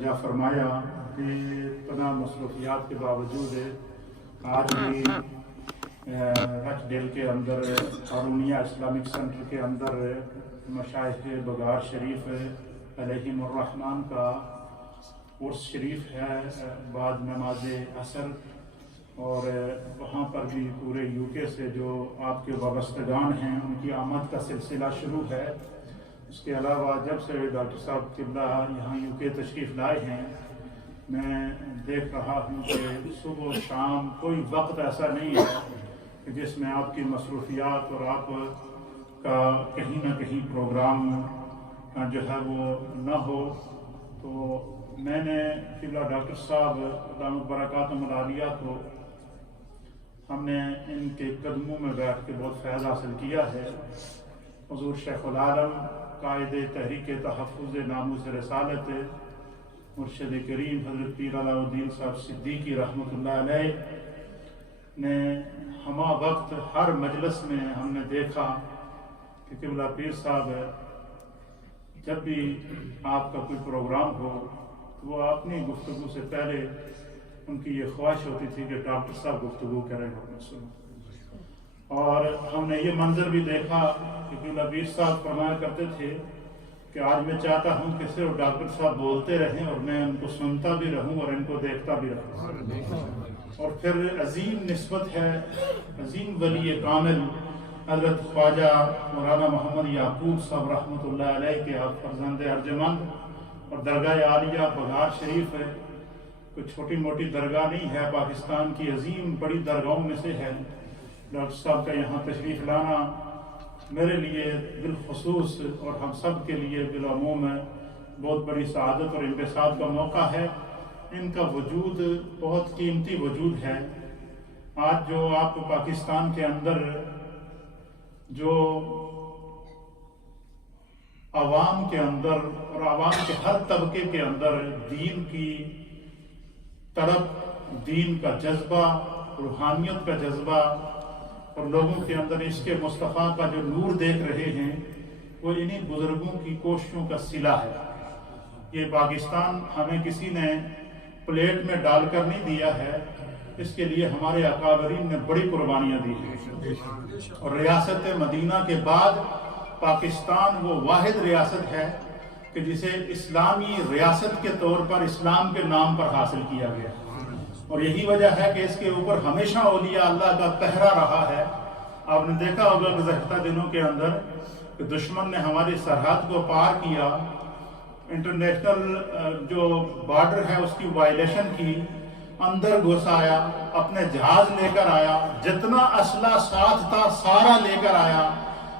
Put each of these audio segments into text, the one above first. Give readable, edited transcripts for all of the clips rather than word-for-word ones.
جا فرمایا کہ تمام مصروفیات کے باوجود آج بھی رچ ڈیل کے اندر ہارونیہ اسلامک سینٹر کے اندر مشائخ بغار شریف علیہم الرحمن کا عرس شریف ہے بعد نماز عصر، اور وہاں پر بھی پورے یو کے سے جو آپ کے وابستگان ہیں ان کی آمد کا سلسلہ شروع ہے۔ اس کے علاوہ جب سے ڈاکٹر صاحب قبلہ یہاں یو کے تشریف لائے ہیں، میں دیکھ رہا ہوں کہ صبح و شام کوئی وقت ایسا نہیں ہے کہ جس میں آپ کی مصروفیات اور آپ کا کہیں نہ کہیں پروگرام جو ہے وہ نہ ہو۔ تو میں نے قبلہ ڈاکٹر صاحب دامت برکاتہم العالیہ کو، ہم نے ان کے قدموں میں بیٹھ کے بہت فیض حاصل کیا ہے۔ حضور شیخ العالم قائد تحریک تحفظ ناموس رسالت مرشد کریم حضرت پیر علاء الدین صاحب صدیقی رحمۃ اللہ علیہ نے ہمہ وقت ہر مجلس میں ہم نے دیکھا کہ قبلہ پیر صاحب جب بھی آپ کا کوئی پروگرام ہو تو وہ اپنی گفتگو سے پہلے ان کی یہ خواہش ہوتی تھی کہ ڈاکٹر صاحب گفتگو کریں اور سنو۔ اور ہم نے یہ منظر بھی دیکھا کہ قبلہ پیر صاحب فرمایا کرتے تھے کہ آج میں چاہتا ہوں کہ صرف ڈاکٹر صاحب بولتے رہیں اور میں ان کو سنتا بھی رہوں اور ان کو دیکھتا بھی رہوں۔ اور پھر عظیم نسبت ہے، عظیم ولی کامل حضرت خواجہ مولانا محمد یعقوب صاحب رحمۃ اللہ علیہ کے آپ فرزند ارجمند، اور درگاہ عالیہ بغار شریف ہے، کوئی چھوٹی موٹی درگاہ نہیں ہے، پاکستان کی عظیم بڑی درگاہوں میں سے ہے۔ ڈاکٹر صاحب کا یہاں تشریف لانا میرے لیے بالخصوص اور ہم سب کے لیے بالعموم بہت بڑی سعادت اور انبساط کا موقع ہے۔ ان کا وجود بہت قیمتی وجود ہے۔ آج جو آپ پاکستان کے اندر جو عوام کے اندر اور عوام کے ہر طبقے کے اندر دین کی طرف، دین کا جذبہ، روحانیت کا جذبہ اور لوگوں کے اندر اس کے مصطفیٰ کا جو نور دیکھ رہے ہیں، وہ انہی بزرگوں کی کوششوں کا صلہ ہے۔ یہ پاکستان ہمیں کسی نے پلیٹ میں ڈال کر نہیں دیا ہے، اس کے لیے ہمارے اکابرین نے بڑی قربانیاں دی ہیں۔ اور ریاست مدینہ کے بعد پاکستان وہ واحد ریاست ہے کہ جسے اسلامی ریاست کے طور پر اسلام کے نام پر حاصل کیا گیا، اور یہی وجہ ہے کہ اس کے اوپر ہمیشہ اولیاء اللہ کا پہرا رہا ہے۔ آپ نے دیکھا ہوگا گزشتہ دنوں کے اندر کہ دشمن نے ہماری سرحد کو پار کیا، انٹرنیشنل جو بارڈر ہے اس کی وائلیشن کی، اندر گھس آیا، اپنے جہاز لے کر آیا، جتنا اسلحہ ساتھ تھا سارا لے کر آیا،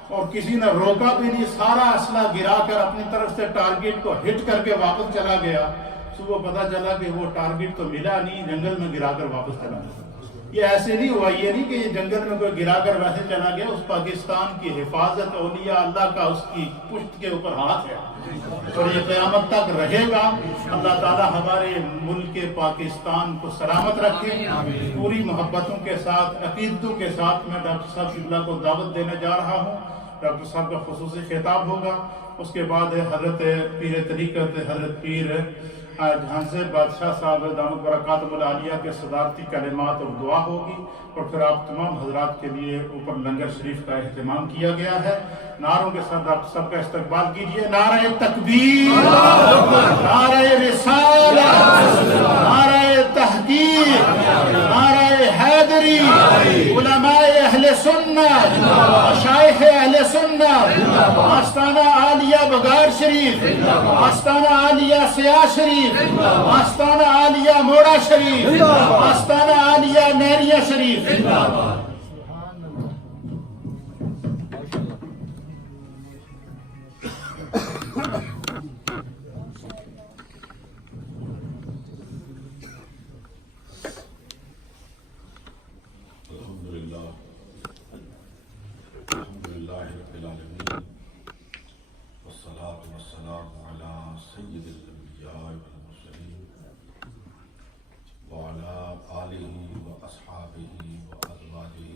اور کسی نے روکا بھی نہیں، سارا اسلحہ گرا کر اپنی طرف سے ٹارگیٹ کو ہٹ کر کے واپس چلا گیا۔ صبح پتہ چلا کہ وہ ٹارگیٹ تو ملا نہیں، جنگل میں گرا کر واپس چلا گیا۔ یہ ایسے نہیں ہوا، یہ نہیں کہ یہ جنگل میں کوئی گرا کر ویسے چلا گیا۔ اس پاکستان کی حفاظت اولیاء اللہ کا اس کی پشت کے اوپر ہاتھ ہے، اور یہ قیامت تک رہے گا۔ اللہ تعالی ہمارے ملک پاکستان کو سلامت رکھے۔ پوری محبتوں کے ساتھ، عقیدتوں کے ساتھ میں ڈاکٹر صاحب قبلہ کو دعوت دینے جا رہا ہوں۔ ڈاکٹر صاحب کا خصوصی خطاب ہوگا، اس کے بعد حضرت پیر طریقت حضرت پیر جہاں سے بادشاہ صاحب دامت برکاتہم العالیہ کے صدارتی کلمات اور دعا ہوگی، اور پھر آپ تمام حضرات کے لیے اوپر لنگر شریف کا اہتمام کیا گیا ہے۔ نعروں کے ساتھ ڈاکٹر صاحب کا استقبال کیجیے۔ نعرہ تکبیر، نعرہ رسالت، نعرہ تحقیق، نعرہ حیدری، علماء اہل سنت، مشائخ اہل سنت، آستانہ عالیہ بغار شریف، آستانہ عالیہ سیاہ شریف، آستانہ عالیہ موڑا شریف، آستانہ عالیہ نیریہ شریف۔ وعلى آله وأصحابه وأزواجه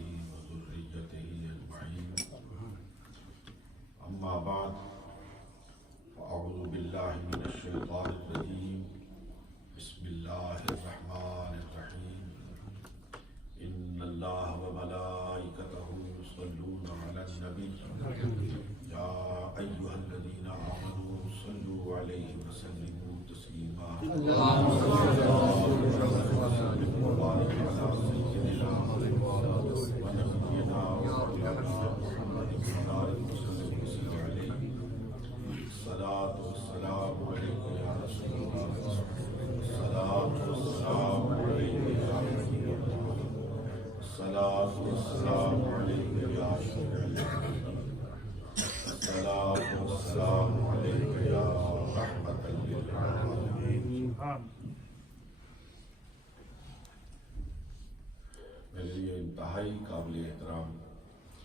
میرے لیے انتہائی قابل احترام،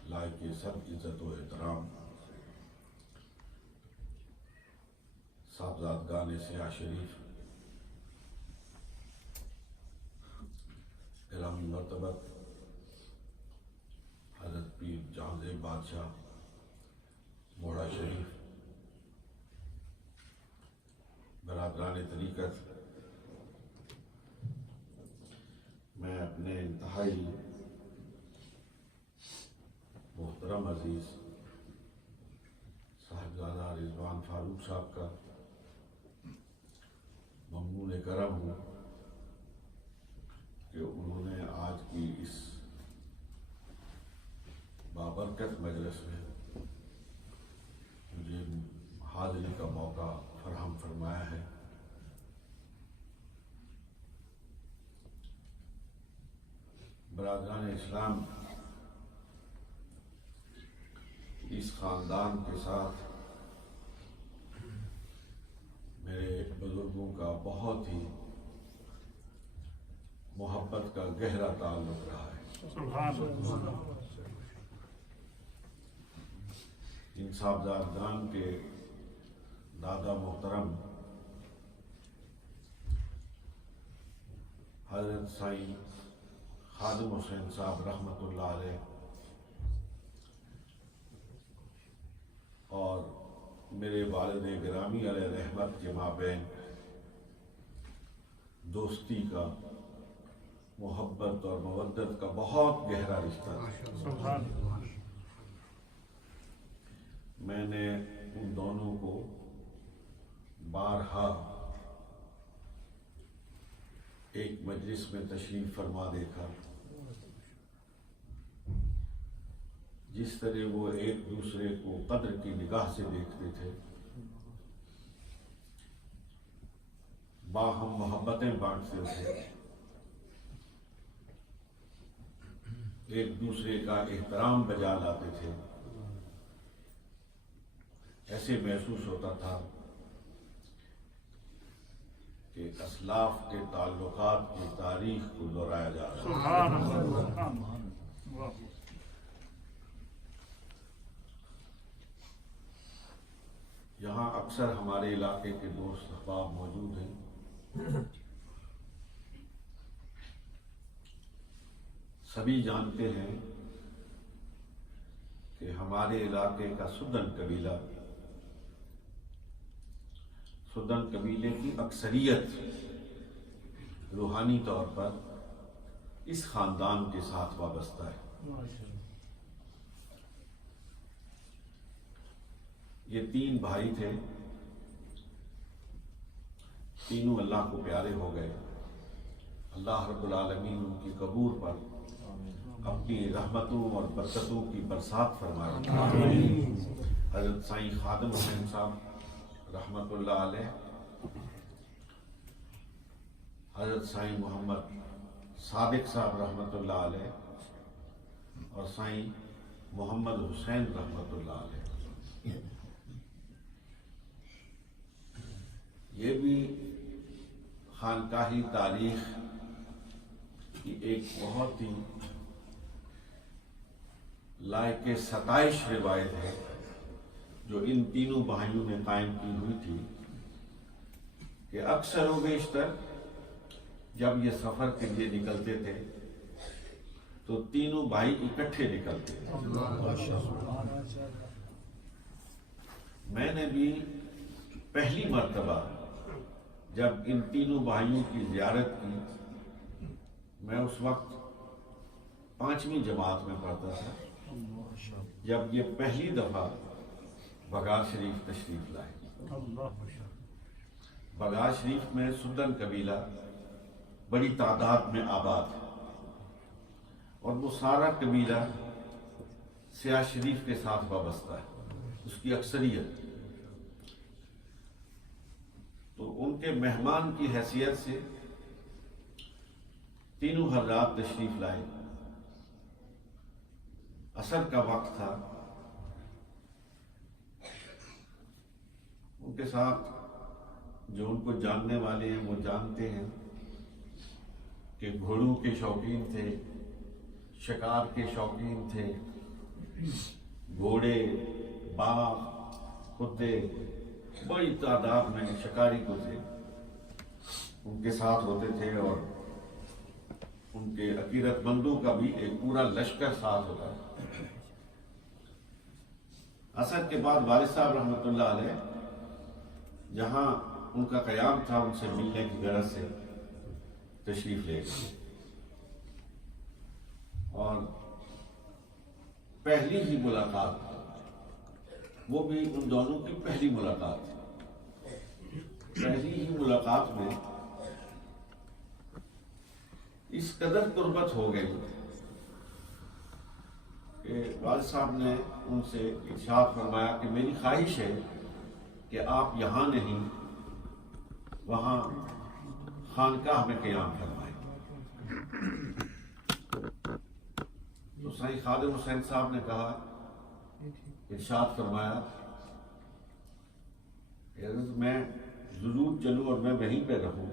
لائق سب عزت و احترام صاحبزادگان سیاہ شریف، گرامی مرتبت حضرت پیر جہانزیب بادشاہ موڑا شریف، برادران طریقت، میں اپنے انتہائی محترم عزیز صاحبزادہ رضوان فاروق صاحب کا ممنون کرم ہوں کہ انہوں نے آج کی اس بابرکت مجلس میں مجھے حاضری کا موقع فراہم فرمایا ہے۔ برادران اسلام، اس خاندان کے ساتھ میرے بزرگوں کا بہت ہی محبت کا گہرا تعلق رہا ہے۔ ان صاحبزادگان کے دادا محترم حضرت سائیں خادم حسین صاحب رحمۃ اللہ علیہ اور میرے والد گرامی علیہ رحمت کے مابین دوستی کا، محبت اور مودت کا بہت گہرا رشتہ تھا۔ میں نے ان دونوں کو بارہا ایک مجلس میں تشریف فرما دیکھا، جس طرح وہ ایک دوسرے کو قدر کی نگاہ سے دیکھتے تھے، باہم محبتیں بانٹتے تھے، ایک دوسرے کا احترام بجا لاتے تھے، ایسے محسوس ہوتا تھا کہ اسلاف کے تعلقات کی تاریخ کو دہرایا جا رہا ہے۔ یہاں اکثر ہمارے علاقے کے دوست احباب موجود ہیں۔ سبھی جانتے ہیں کہ ہمارے علاقے کا سدن قبیلے کی اکثریت روحانی طور پر اس خاندان کے ساتھ وابستہ ہے۔ یہ تین بھائی تھے، تینوں اللہ کو پیارے ہو گئے۔ اللہ رب العالمین ان کی قبور پر اپنی رحمتوں اور برکتوں کی برسات فرمائے۔ حضرت سائیں خادم حسین صاحب رحمت اللہ علیہ، حضرت سائیں محمد صادق صاحب رحمت اللہ علیہ، اور سائیں محمد حسین رحمت اللہ علیہ، یہ بھی خانقاہی تاریخ کی ایک بہت ہی لائق ستائش روایت ہے جو ان تینوں بھائیوں نے قائم کی ہوئی تھی کہ اکثر و بیشتر جب یہ سفر کے لیے نکلتے تھے تو تینوں بھائی اکٹھے نکلتے تھے۔ میں نے بھی پہلی مرتبہ جب ان تینوں بھائیوں کی زیارت کی، میں اس وقت 5ویں جماعت میں پڑھتا تھا جب یہ پہلی دفعہ بگار شریف تشریف لائے۔ بگاش شریف میں سدن قبیلہ بڑی تعداد میں آباد ہے، اور وہ سارا قبیلہ سیاح شریف کے ساتھ وابستہ ہے، اس کی اکثریت۔ تو ان کے مہمان کی حیثیت سے تینوں حضرات تشریف لائے۔ عصر کا وقت تھا، ان کے ساتھ جو ان کو جاننے والے ہیں وہ جانتے ہیں کہ گھوڑوں کے شوقین تھے، شکار کے شوقین تھے، گھوڑے، باغ، کتے، بڑی تعداد میں شکاری کتے ان کے ساتھ ہوتے تھے، اور ان کے عقیدت مندوں کا بھی ایک پورا لشکر ساتھ ہوتا ہے۔ عصر کے بعد والد صاحب رحمۃ اللہ علیہ جہاں ان کا قیام تھا ان سے ملنے کی غرض سے تشریف لے گئے، اور پہلی ہی ملاقات، وہ بھی ان دونوں کی پہلی ملاقات تھی۔ پہلی ہی ملاقات میں اس قدر قربت ہو گئی کہ والد صاحب نے ان سے ارشاد فرمایا کہ میری خواہش ہے کہ آپ یہاں نہیں وہاں خانقاہ میں قیام فرمائیں۔ تو سائیں خادم حسین صاحب نے کہا، ارشاد فرمایا کہ میں ضرور چلوں اور میں وہیں پہ رہوں،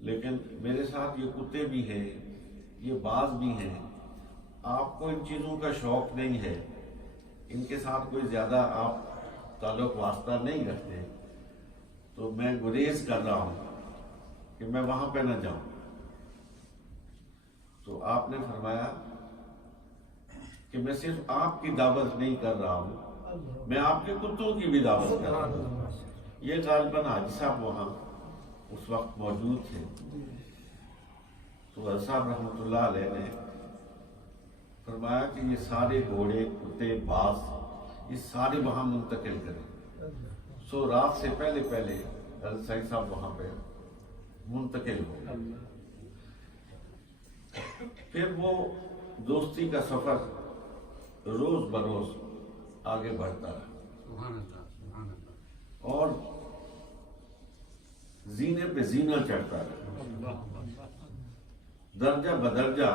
لیکن میرے ساتھ یہ کتے بھی ہیں، یہ باز بھی ہیں، آپ کو ان چیزوں کا شوق نہیں ہے، ان کے ساتھ کوئی زیادہ آپ تعلق واسطہ نہیں رکھتے، تو میں گریز کر رہا ہوں کہ میں وہاں پہ نہ جاؤں۔ تو آپ نے فرمایا کہ میں صرف آپ کی دعوت نہیں کر رہا ہوں، میں آپ کے کتوں کی بھی دعوت کر رہا ہوں۔ یہ غالباً حاجی صاحب وہاں اس وقت موجود تھے، تو حضرت صاحب رحمۃ اللہ علیہ نے فرمایا کہ یہ سارے گھوڑے، کتے، باز، یہ سارے وہاں منتقل کریں۔ سو رات سے پہلے پہلے حضرت سائیں صاحب وہاں پہ منتقل ہو گئے۔ پھر وہ دوستی کا سفر روز بروز آگے بڑھتا رہا، اور زینے پہ زینہ چڑھتا رہا، درجہ بدرجہ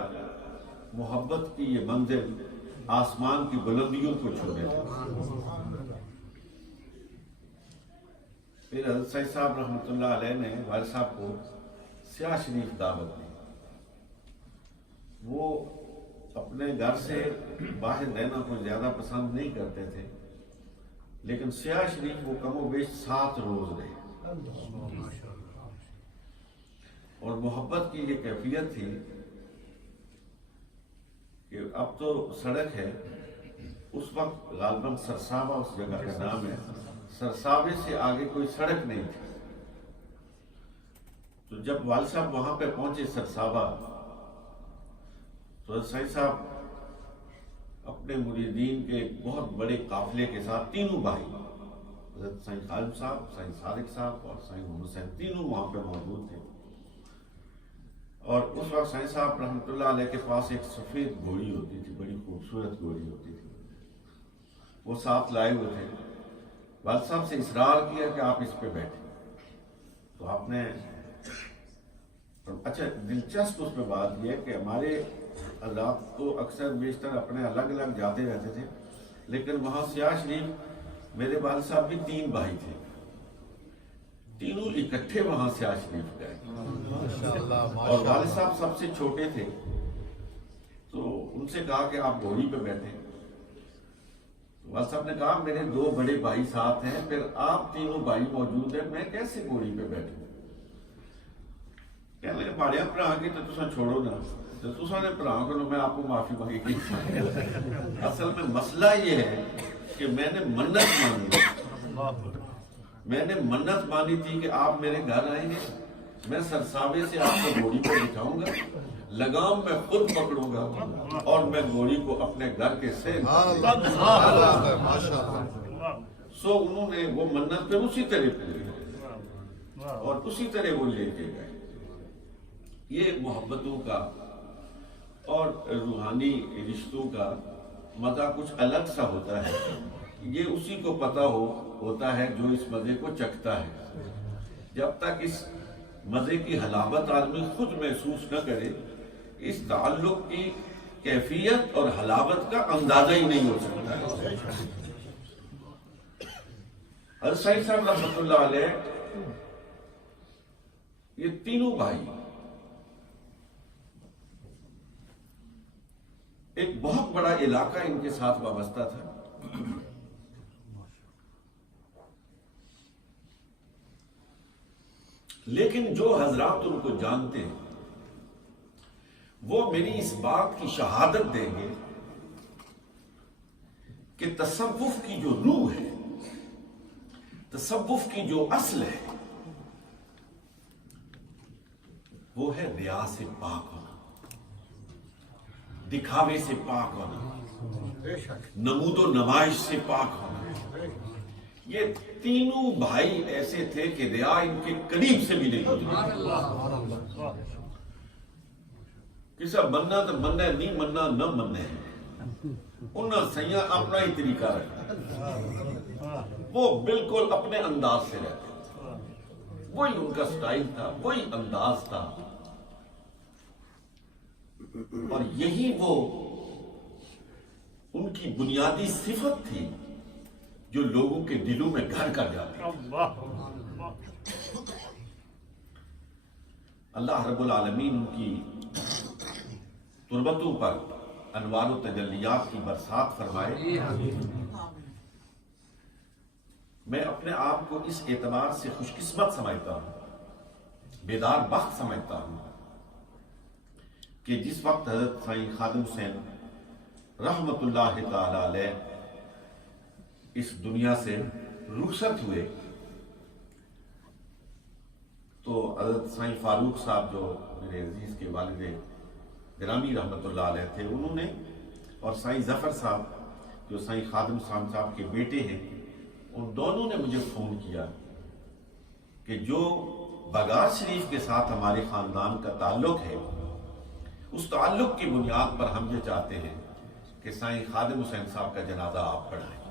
محبت کی یہ منزل آسمان کی بلندیوں کو چھونے لگی۔ پھر حضرت سائیں صاحب رحمۃ اللہ علیہ نے والد صاحب کو سیاہ شریف دعوت دی۔ وہ اپنے گھر سے باہر رہنا کوئی زیادہ پسند نہیں کرتے تھے، لیکن سیاہ شریف وہ کم و بیش 7 روز رہے، اور محبت کی یہ کیفیت تھی کہ اب تو سڑک ہے، اس وقت غالباً سرسابہ اس جگہ کا نام ہے، سرسابے سے آگے کوئی سڑک نہیں تھی۔ تو جب والد صاحب وہاں پہ پہنچے سرسابہ، تو سائیں صاحب اپنے مریدین کے ایک بہت بڑے قافلے کے ساتھ، تینوں بھائی، حضرت سائیں خادم صاحب، سائیں صادق صاحب اور سائیں محمد حسین، تینوں وہاں پہ موجود تھے۔ اور اس وقت سائیں صاحب رحمۃ اللہ علیہ کے پاس ایک سفید گھوڑی ہوتی تھی، بڑی خوبصورت گھوڑی ہوتی تھی، وہ ساتھ لائے ہوئے تھے۔ والد صاحب سے اصرار کیا کہ آپ اس پہ بیٹھیں، تو آپ نے، اچھا دلچسپ اس پہ بات یہ ہے کہ ہمارے حضرات تو اکثر بیشتر اپنے الگ الگ جاتے رہتے تھے، لیکن وہاں سیاہ شریف میرے والد صاحب بھی 3 بھائی تھے، تینوں اکٹھے وہاں سیاہ شریف گئے، اور والد صاحب سب سے چھوٹے تھے، تو ان سے کہا کہ آپ گھوڑی پہ بیٹھیں۔ والد صاحب نے کہا میرے 2 بڑے بھائی ساتھ ہیں، پھر آپ تینوں بھائی موجود ہیں، میں کیسے گھوڑی پہ بیٹھوں؟ کہنے لگے بھاڑے بھرا کے تو تساں چھوڑو نا، تو تساں نے بھرا کرو، میں آپ کو معافی مانگی کی۔ اصل میں مسئلہ یہ ہے کہ میں نے منت مانی، میں نے منت مانی تھی کہ آپ میرے گھر آئیں گے، میں سرسابے سے آپ کو گھوڑی پہ بٹھاؤں گا، لگام میں خود پکڑوں گا، اور میں گھوڑی کو اپنے گھر کے سین۔ سو انہوں نے وہ منت پہ اسی طرح پوری، اور اسی طرح وہ لے کے گئے. یہ محبتوں کا اور روحانی رشتوں کا مزہ کچھ الگ سا ہوتا ہے. یہ اسی کو پتہ ہوتا ہے جو اس مزے کو چکھتا ہے. جب تک اس مزے کی حلاوت آدمی خود محسوس نہ کرے اس تعلق کی کیفیت اور حلاوت کا اندازہ ہی نہیں ہو سکتا ہے. حضرت سعید صاحب رحمۃ اللہ علیہ یہ تینوں بھائی ایک بہت بڑا علاقہ ان کے ساتھ وابستہ تھا. لیکن جو حضرات ان کو جانتے ہیں وہ میری اس بات کی شہادت دیں گے کہ تصوف کی جو روح ہے، تصوف کی جو اصل ہے، وہ ہے ریا سے پاک ہونا، دکھاوے سے پاک ہونا، نمود و نمائش سے پاک ہونا. یہ تینوں بھائی ایسے تھے کہ ریا ان کے قریب سے بھی نہیں ہوتی. کسا مننا تو مننا ہے، نہیں مننا نہ مننا ہے. انہوں سیاں اپنا ہی طریقہ رکھا، وہ بالکل اپنے انداز سے رہتے، وہی ان کا سٹائل تھا، وہی انداز تھا. اور یہی وہ ان کی بنیادی صفت تھی جو لوگوں کے دلوں میں گھر کر جاتی. اللہ رب العالمین ان کی تربتوں پر انوار و تجلیات کی برسات فرمائے. میں اپنے آپ کو اس اعتبار سے خوش قسمت سمجھتا ہوں، بیدار بخت سمجھتا ہوں کہ جس وقت حضرت سائیں خادم حسین رحمت اللہ تعالی علیہ اس دنیا سے رخصت ہوئے تو حضرت سائیں فاروق صاحب جو میرے عزیز کے والد گرامی رحمت اللہ علیہ تھے، انہوں نے، اور سائیں ظفر صاحب جو سائیں خادم صاحب کے بیٹے ہیں، ان دونوں نے مجھے فون کیا کہ جو بگار شریف کے ساتھ ہمارے خاندان کا تعلق ہے، اس تعلق کی بنیاد پر ہم یہ چاہتے ہیں کہ سائیں خادم حسین صاحب کا جنازہ آپ پڑھائیں.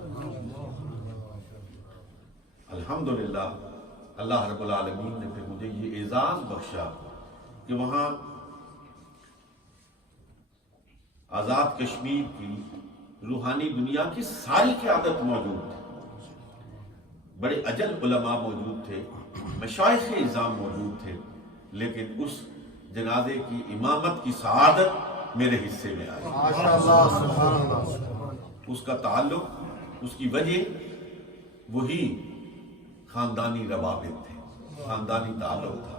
الحمدللہ اللہ رب العالمین نے پھر مجھے یہ اعزاز بخشا کہ وہاں آزاد کشمیر کی روحانی دنیا کی ساری قیادت موجود تھی، بڑے اجل علماء موجود تھے، مشائخ اعظام موجود تھے، لیکن اس جنازے کی امامت کی سعادت میرے حصے میں آئی. اس کا تعلق، اس کی وجہ وہی خاندانی روابط تھے، خاندانی تعلق تھا،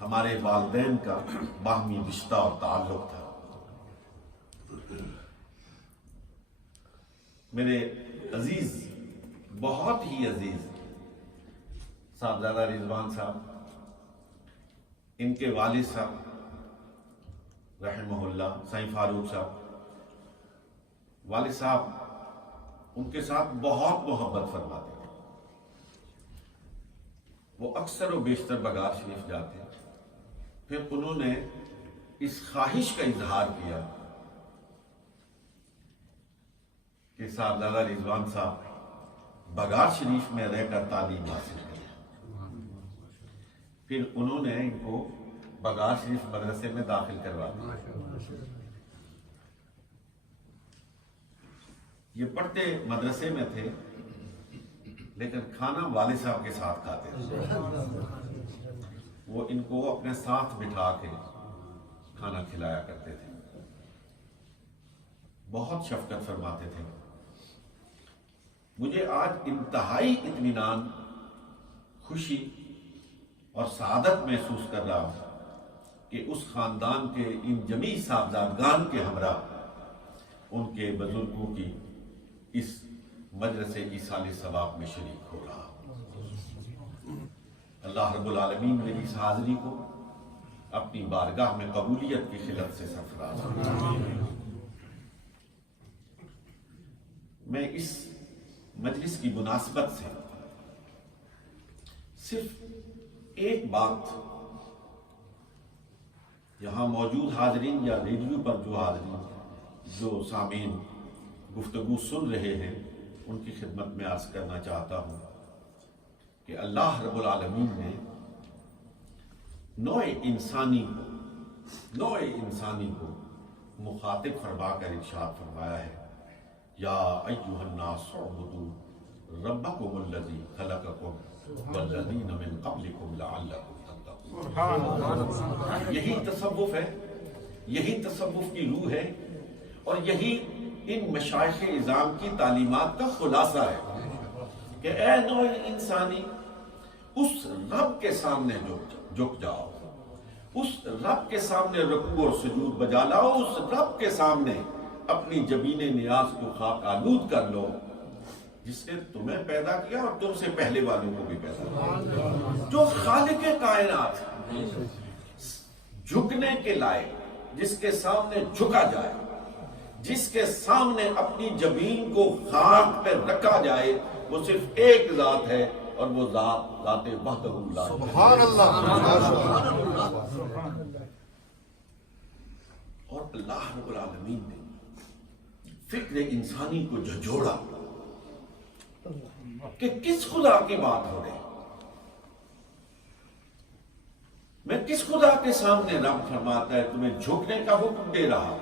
ہمارے والدین کا باہمی رشتہ اور تعلق تھا. میرے عزیز، بہت ہی عزیز صاحبزادہ رضوان صاحب، ان کے والد صاحب رحمہ اللہ سائیں فاروق صاحب، والد صاحب ان کے ساتھ بہت محبت فرماتے تھے. وہ اکثر و بیشتر بگار شریف جاتے. پھر انہوں نے اس خواہش کا اظہار کیا کہ صاحبزادہ رضوان صاحب بگار شریف میں رہ کر تعلیم حاصل کریں. پھر انہوں نے ان کو بگار شریف مدرسے میں داخل کروا دیا. یہ پڑھتے مدرسے میں تھے لیکن کھانا والد صاحب کے ساتھ کھاتے تھے. وہ ان کو اپنے ساتھ بٹھا کے کھانا کھلایا کرتے تھے. بہت شفقت فرماتے تھے. مجھے آج انتہائی اطمینان، خوشی اور سعادت محسوس کر رہا ہوں کہ اس خاندان کے ان جمیع صاحبزادگان کے ہمراہ ان کے بزرگوں کی اس مجلس ایصال ثواب میں شریک ہو رہا ہوں. اللہ رب العالمین میری اس حاضری کو اپنی بارگاہ میں قبولیت کی خلت سے سرفراز فرمائے. میں اس مجلس کی مناسبت سے صرف ایک بات یہاں موجود حاضرین یا ریڈیو پر جو حاضرین جو سامعین گفتگو سن رہے ہیں ان کی خدمت میں عرض کرنا چاہتا ہوں کہ اللہ رب العالمین نے نوع انسانی کو مخاطب فرما کر ارشاد فرمایا ہے یا ایھا الناس اعبدوا ربکم الذی خلقکم والذین من قبلکم لعلکم تتقون۔ یہی تصوف ہے، یہی تصوف کی روح ہے، اور یہی ان مشائخ اعظام کی تعلیمات کا خلاصہ ہے کہ اے نوع انسانی اس رب کے سامنے جھک جاؤ، اس رب کے سامنے رکوع اور سجود بجا لاؤ، اس رب کے سامنے اپنی جبین نیاز کو خاک آلود کر لو جس نے تمہیں پیدا کیا اور تم سے پہلے والوں کو بھی پیدا کیا، جو خالق کائنات جھکنے کے لائق، جس کے سامنے جھکا جائے، جس کے سامنے اپنی جبین کو خاک پہ رکھا جائے، وہ صرف ایک ذات ہے اور وہ ذات وحدہ لا سبحان اللہ۔ اور اللہ رب العالمین نے فکر انسانی کو جھنجھوڑا کہ کس خدا کی بات ہو رہی، میں کس خدا کے سامنے رب فرماتا ہے تمہیں جھکنے کا حکم دے رہا،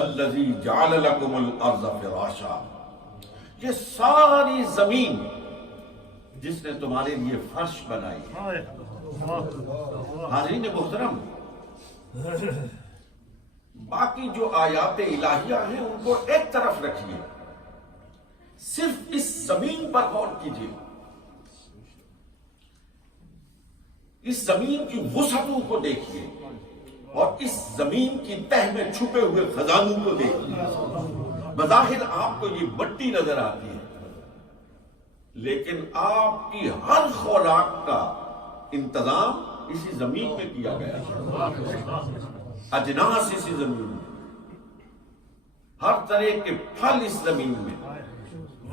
الذی جعل لکم الارض فراشا، یہ ساری زمین جس نے تمہارے لیے فرش بنائی۔ حاضرین محترم، باقی جو آیات الہیہ ہیں ان کو ایک طرف رکھیے، صرف اس زمین پر غور کیجیے، اس زمین کی وسعتوں کو دیکھیے اور اس زمین کی تہ میں چھپے ہوئے خزانوں کو دیکھیے۔ بظاہر آپ کو یہ مٹی نظر آتی ہے، لیکن آپ کی ہر خوراک کا انتظام اسی زمین میں کیا گیا ہے، اجناس اسی زمین میں، ہر طرح کے پھل اس زمین میں،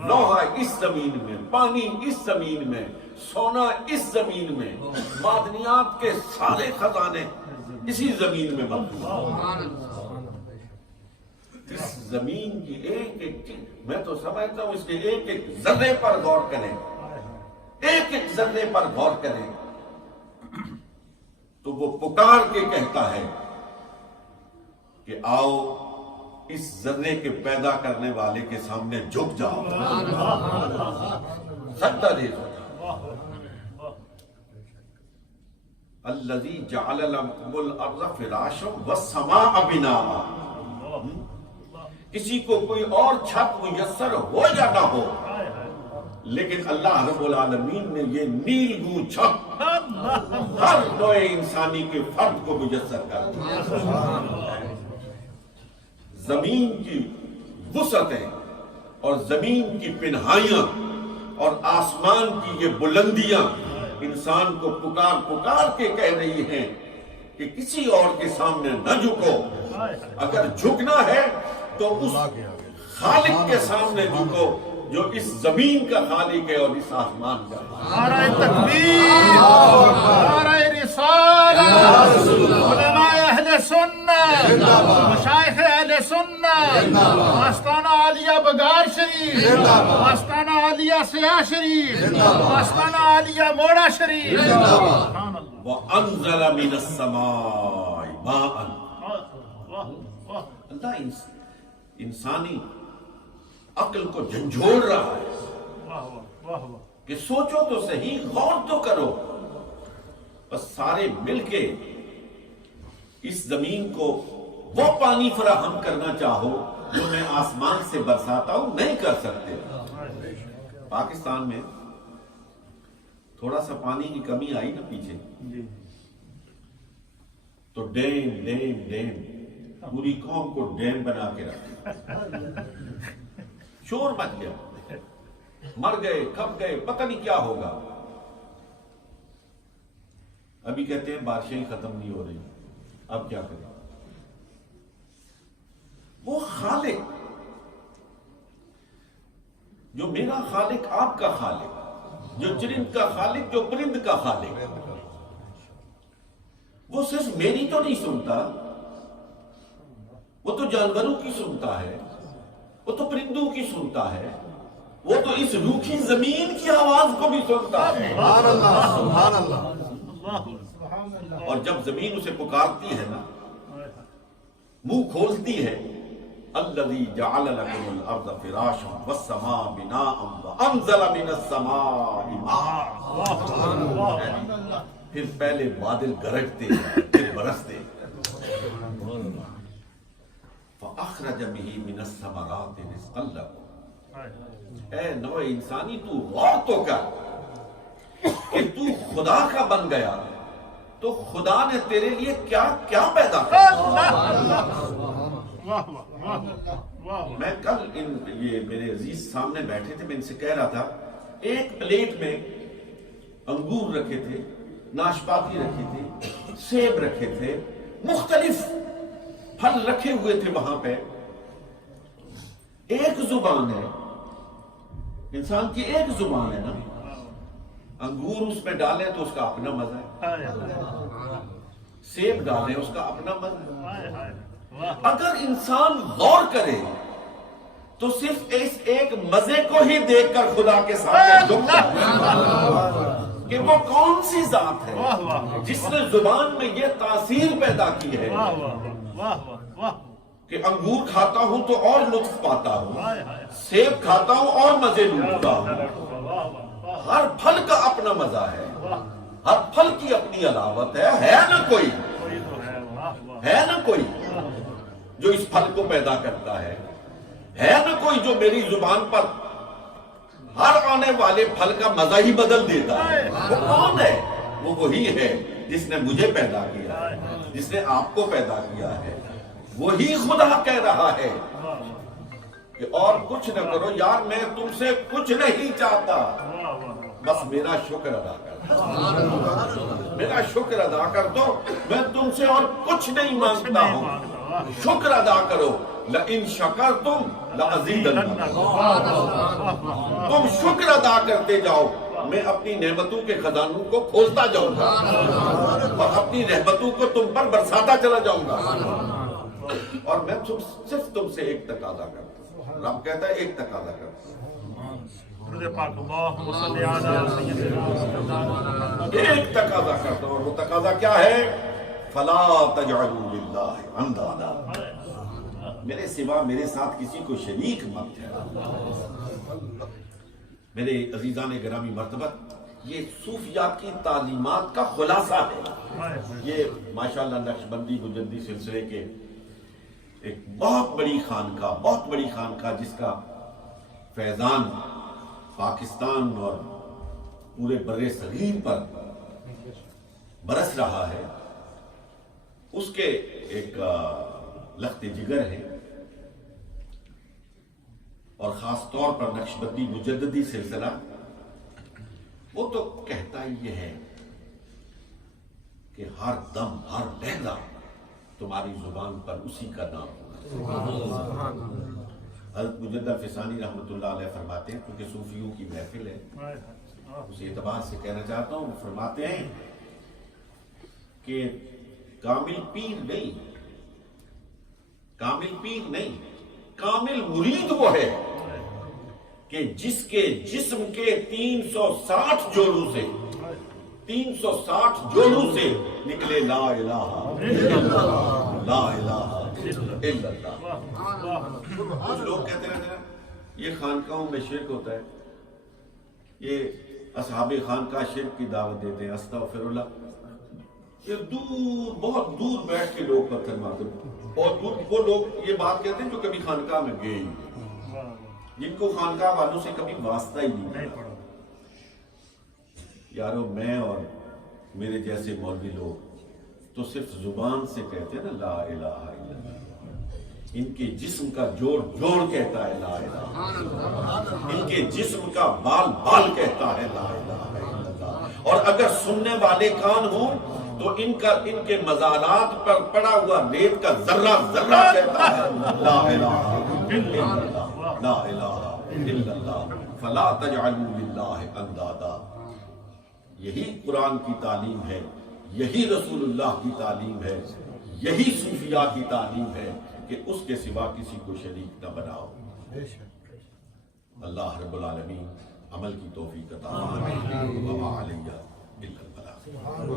لوہا اس زمین میں، پانی اس زمین میں، سونا اس زمین میں، معدنیات کے سارے خزانے اسی زمین میں موجود۔ اس زمین کی ایک ایک چیز، میں تو سمجھتا ہوں اس کے ایک ایک ذرے پر غور کریں، ایک ایک ذرے پر غور کریں تو وہ پکار کے کہتا ہے کہ آؤ اس ذرے کے پیدا کرنے والے کے سامنے جھک جاؤ، سجدہ دے دو۔ الذی جعل لکم الارض فراشا والسماء بناء، کسی کو کوئی اور چھت میسر ہو یا نہ ہو، لیکن اللہ رب العالمین نے یہ نیل گوں چھت ہر نوع انسانی کے فرد کو میسر کر دیا۔ زمین کی وسعتیں اور زمین کی پنہائیاں اور آسمان کی یہ بلندیاں انسان کو پکار پکار کے کہہ رہی ہیں کہ کسی اور کے سامنے نہ جھکو، اگر جھکنا ہے تو اس خالق کے سامنے جھکو جو اس زمین کا خالق ہے اور اس آسمان کا۔ نعرہ تکبیر، نعرہ رسالت، علماء اہل سنت، مشائخ اہل سنت، آستانہ عالیہ بگار شریف، آستانہ عالیہ سیاہ شریف، آستانہ عالیہ موڑا شریف۔ وَأَنزَلَ مِنَ السَّمَاءِ مَاءً، اللہ انسانی عقل کو جھنجھوڑ رہا ہے کہ سوچو تو صحیح، غور تو کرو، بس سارے مل کے اس زمین کو وہ پانی فراہم کرنا چاہو جو میں آسمان سے برساتا ہوں، نہیں کر سکتے۔ پاکستان میں تھوڑا سا پانی کی کمی آئی نا پیچھے، تو ڈیم پوری قوم کو ڈیم بنا کے رکھا، شور مچ گیا، مر گئے، کھپ گئے، پتہ نہیں کیا ہوگا۔ ابھی کہتے ہیں بارشیں ہی ختم نہیں ہو رہی، اب کیا کریں؟ وہ خالق جو میرا خالق آپ کا خالق جو چرند کا خالق، جو پرند کا خالق، وہ صرف میری تو نہیں سنتا، وہ تو جانوروں کی سنتا ہے، وہ تو پرندوں کی سنتا ہے، وہ تو اس روکھی زمین کی آواز کو بھی سنتا ہے۔ سبحان اللہ، سبحان اللہ۔ اور جب زمین اسے پکارتی ہے نا، منہ کھولتی ہے، الذی جعل لکم الارض فراشا والسماء بناء وانزل من السماء ماء، پھر پہلے بادل گرجتے پھر برستے، فاخرج به من الثمرات رزقا لکم۔ اے نوع انسانی، تو غور تو کر کہ تو خدا کا بن گیا تو خدا نے تیرے لیے کیا کیا پیدا کیا۔ میں کل یہ میرے عزیز سامنے بیٹھے تھے، میں ان سے کہہ رہا تھا، ایک پلیٹ میں انگور رکھے تھے، ناشپاتی رکھے تھے، سیب رکھے تھے، مختلف پھل رکھے ہوئے تھے وہاں پہ۔ ایک زبان ہے انسان کی، ایک زبان ہے نا، انگور اس میں ڈالیں تو اس کا اپنا مزہ ہے، سیب ڈالیں اس کا اپنا مزہ ہے۔ اگر انسان غور کرے تو صرف اس ایک مزے کو ہی دیکھ کر خدا کے سامنے جھکتا ہے کہ وہ کون سی ذات ہے جس نے زبان میں یہ تاثیر پیدا کی ہے کہ انگور کھاتا ہوں تو اور لطف پاتا ہوں، سیب کھاتا ہوں اور مزے لوٹتا ہوں۔ ہر پھل کا اپنا مزہ ہے، ہر پھل کی اپنی علاوت ہے نا کوئی، ہے نا کوئی جو اس پھل کو پیدا کرتا ہے نا کوئی جو میری زبان پر ہر آنے والے پھل کا مزہ ہی بدل دیتا ہے۔ وہ کون ہے؟ وہ وہی ہے جس نے مجھے پیدا کیا ہے، جس نے آپ کو پیدا کیا ہے۔ وہی خدا کہہ رہا ہے کہ اور کچھ نہ کرو یار، میں تم سے کچھ نہیں چاہتا، بس میرا شکر ادا کر، میرا شکر ادا کر دو، میں تم سے اور کچھ نہیں مانگتا ہوں، شکر ادا کرو۔ لئن شکرتم لأزیدنکم، تم شکر ادا کرتے جاؤ، میں اپنی نعمتوں کے خزانوں کو کھولتا جاؤں گا اور اپنی رحمتوں کو تم پر برساتا چلا جاؤں گا۔ اور میں صرف تم سے ایک تقاضا کرتا ہوں، رب کہتا ہے ایک تقاضا کرتا ہوں، ایک تقاضا کرتا ہوں، اور وہ تقاضا کیا ہے؟ فلا تجعلوا للہ اندادا، میرے سوا میرے ساتھ کسی کو شریک مت ٹھہراؤ۔ میرے عزیزان گرامی مرتبت، یہ صوفیات کی تعلیمات کا خلاصہ ہے۔ یہ ماشاءاللہ نقشبندی مجددی سلسلے کے ایک بہت بڑی خانقاہ جس کا فیضان پاکستان اور پورے بر صغیر پر برس رہا ہے، اس کے ایک لخت جگر ہے، اور خاص طور پر نقشبندی مجددی سلسلہ وہ تو کہتا یہ ہے کہ ہر دم ہر لہجہ تمہاری زبان پر اسی کا نام ہوگا۔ حضرت مجدد فسانی رحمۃ اللہ علیہ فرماتے ہیں، کیونکہ صوفیوں کی محفل ہے اس اعتبار سے کہنا چاہتا ہوں، فرماتے ہیں کہ کامل پیر نہیں، کامل مرید وہ ہے کہ جس کے جسم کے 360 جوڑوں سے نکلے لا الہ الا اللہ، لا الہ الا اللہ۔ کچھ لوگ کہتے رہتے ہیں یہ خانقاہوں میں شرک ہوتا ہے، یہ اصحاب خانقاہ شرک کی دعوت دیتے ہیں، استغفر اللہ۔ یہ بہت دور بیٹھ کے لوگ پتھر مارتے ہیں، اور وہ لوگ یہ بات کہتے ہیں جو کبھی خانقاہ میں گئے ہی نہیں، جن کو خانقاہ والوں سے کبھی واسطہ ہی نہیں پڑا۔ یارو میں اور میرے جیسے مولوی لوگ تو صرف زبان سے کہتے ہیں نا لا الہ الا اللہ، ان کے جسم کا جوڑ کہتا ہے لا الہ الا اللہ، ان کے جسم کا بال کہتا ہے لا الہ الا اللہ، اور اگر سننے والے کان ہوں تو ان کے مزارات پر پڑا ہوا ریت کا ذرہ کہتا ہے لا الہ الا اللہ، لا الہ الا اللہ فلا تجعلوا للہ اندادا. یہی قرآن کی تعلیم ہے، یہی رسول اللہ کی تعلیم ہے، یہی صوفیاء کی تعلیم ہے کہ اس کے سوا کسی کو شریک نہ بناؤ. اللہ رب العالمین عمل کی توفیق عطا فرمائے. وما علیہ الا البلاغ.